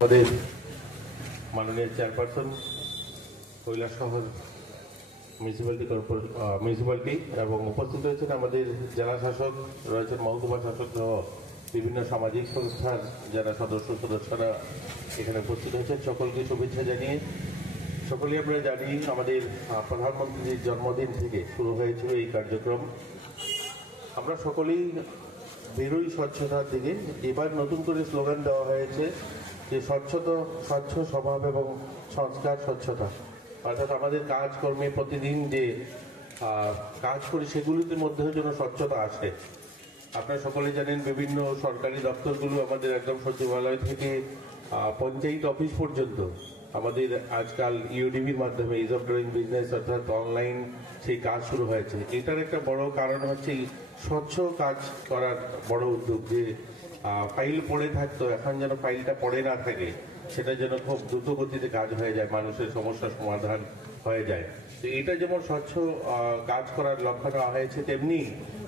আমাদের মাননীয় chairperson Kailashahar municipality এবং উপস্থিত হয়েছেন আমাদের জেলা শাসক রয়েছেন, মহকুমা শাসক সহ বিভিন্ন সামাজিক সংস্থার যারা সদস্যরা এখানে উপস্থিত হয়েছেন। সকলকে শুভেচ্ছা জানিয়ে সকলেই আমরা জানি আমাদের প্রধানমন্ত্রীর জন্মদিন থেকে শুরু হয়েছিল এই কার্যক্রম। আমরা সকলেই বেরোই স্বচ্ছতার দিকে। এবার নতুন করে স্লোগান দেওয়া হয়েছে যে স্বচ্ছ স্বভাব এবং সংস্কার স্বচ্ছতা, অর্থাৎ আমাদের কাজকর্মে প্রতিদিন যে কাজ করি সেগুলির মধ্যেও যেন স্বচ্ছতা আসে। আপনারা সকলে জানেন বিভিন্ন সরকারি দপ্তরগুলো আমাদের একদম সচিবালয় থেকে পঞ্চায়েত অফিস পর্যন্ত আমাদের আজকাল ইউডিবির মাধ্যমে ইজ অফ ডুইং বিজনেস অর্থাৎ অনলাইন সেই কাজ শুরু হয়েছে। এটার একটা বড় কারণ হচ্ছে স্বচ্ছ কাজ করার বড় উদ্যোগ, যে ফাইল পড়ে থাকতো এখন যেন ফাইলটা পড়ে না থাকে, সেটা যেন খুব দ্রুত গতিতে কাজ হয়ে যায়, মানুষের সমস্যার সমাধান হয়ে যায়। তো এটা যেমন স্বচ্ছ কাজ করার লক্ষ্য নেওয়া হয়েছে, তেমনি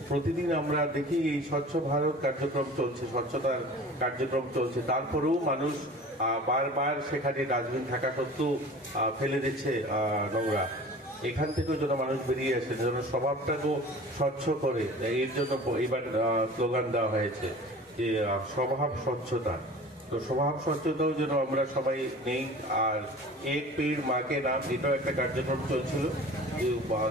প্রতিদিন আমরা দেখি এই স্বচ্ছ ভারত কার্যক্রম চলছে, স্বচ্ছতার কার্যক্রম চলছে, তারপরেও মানুষ বারবার সেখানে ডাস্টবিন থাকা সত্ত্বেও ফেলে দিচ্ছে নোংরা। এখান থেকেও যেন মানুষ বেরিয়ে আসে, যেন স্বভাবটাকেও স্বচ্ছ করে। এর জন্য এবার স্লোগান দেওয়া হয়েছে যে স্বভাব স্বচ্ছতা। তো স্বভাব স্বচ্ছতাও যেন আমরা সবাই নেই। আর এক পেড় মাকে নাম, এটাও একটা কার্যক্রম চলছিল।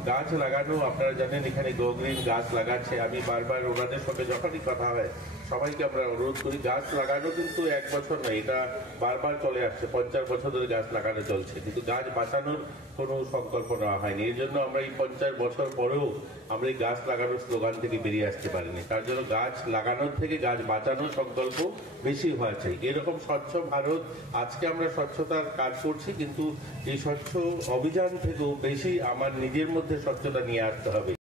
গাছ লাগানো, আপনারা জানেন এখানে গোগ্রিন গাছ লাগাচ্ছে। আমি বারবার ওনাদের সঙ্গে যখনই কথা হয় সবাইকে আমরা অনুরোধ করি, গাছ লাগানো কিন্তু 1 বছর নয়, এটা বারবার চলে আসছে, 50 বছর ধরে গাছ লাগানো চলছে, কিন্তু গাছ বাঁচানোর কোনো সংকল্প নেওয়া হয়নি। এর জন্য আমরা এই 50 বছর পরেও আমরা এই গাছ লাগানোর স্লোগান থেকে বেরিয়ে আসতে পারিনি। তার জন্য গাছ লাগানোর থেকে গাছ বাঁচানোর সংকল্প বেশি হওয়া চাই। এরকম স্বচ্ছ ভারত, আজকে আমরা স্বচ্ছতার কাজ করছি, কিন্তু এই স্বচ্ছ অভিযান থেকেও বেশি আমার নিজের মধ্যে স্বচ্ছতা নিয়ে আসতে হবে।